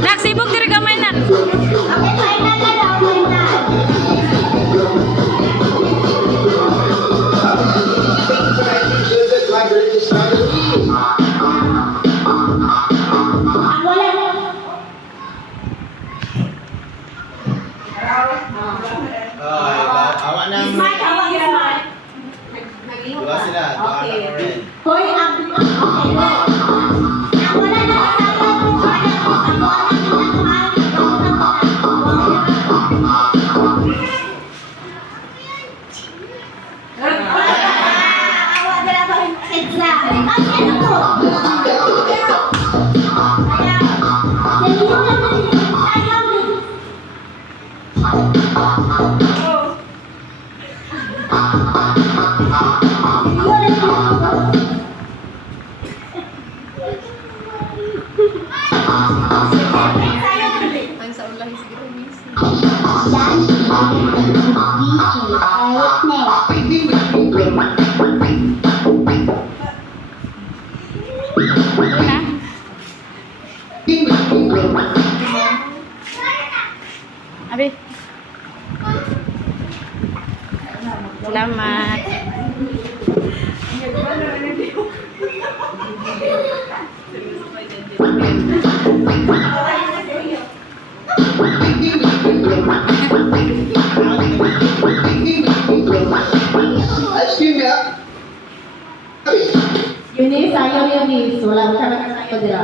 Nagsibog diri gamay na. Okay, final na daw, final. Ang wala. Awa ng... Smart, awag smart. Dua sila. Dua Okay. na rin. Hoy, ang okay. Ang wala na kasama ko sa ang awa na lang ang exam. Ang ano to? Ang sa ulah siguro miss. Abi. Selamat. Yunis, ayaw Yunis. Wala ka na kasayo dira.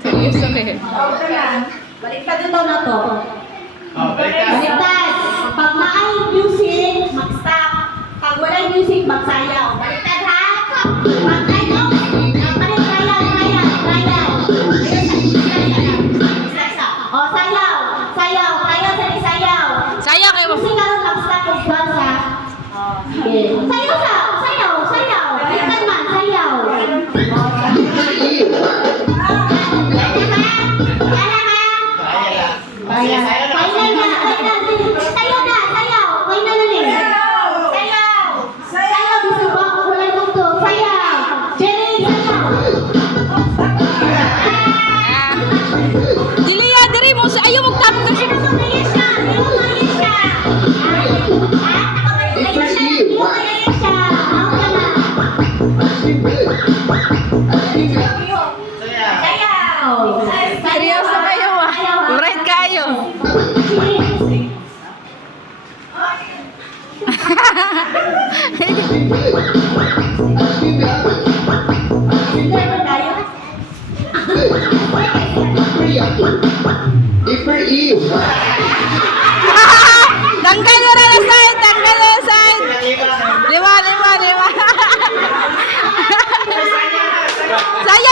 Seryoso kayo. Baliktad ito na to. Baliktad. Baliktad. Pag naay music, mag-stop. Pag walang music, magsayaw. Baliktad ha? Pag tayo, palit sayaw. O, sayaw. Sayaw. Sayaw sa sayaw. Saya kayo. Music ka rin mag-stop kung buwan sa. Sige. Sayaw sa. Sayaw. Baliktad man, sayaw. Final na. Sayaw. Final na rin. Sayaw. Gusto ba ako wala nito? Sayaw. Jerry, sayaw. Dili ya diri mo sa ayo magtanong kasi. Seryoso kayo ah. Right kayo. Tanggal mo na side, tanggal mo side. Lima. Saya